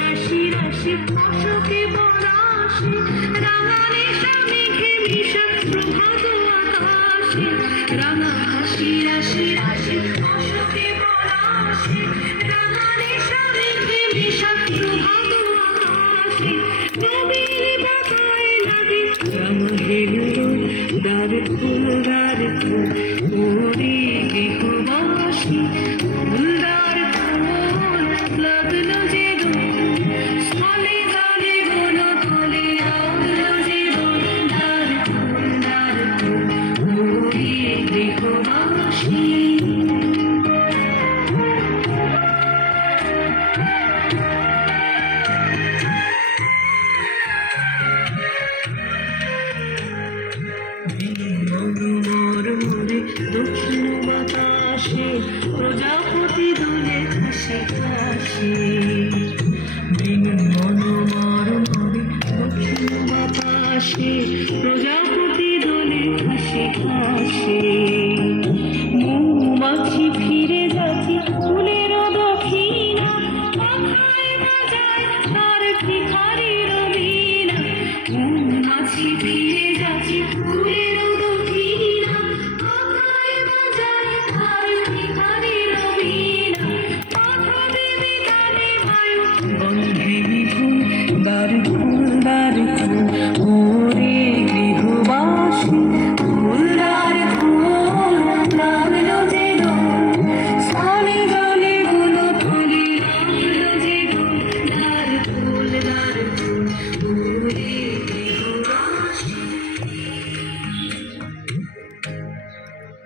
রাশি রাশি অশোকে পলাশে রাঙা নেশা মেঘে মিশা প্রভাত আকাশে রাঙা হাসি রাশি রাশি অশোকে পলাশে রাঙা নেশা মেঘে মিশা প্রভাত আকাশে নবীন বাতায় লাগে রাঙা হেলো দ্বার ফুল ওরে গৃহবাসী ফুলদার ফুল লাগলো যে স্থলে জলে বন তলে আগলো যে দ্বার ফুল ওরে গৃহবাসী দক্ষিণ বাতাসে প্রজাপতি দোলে হাসি হাসি মনোমর মরে দক্ষিণ বাতাসে প্রজাপতি দোলে হাসি হাসি।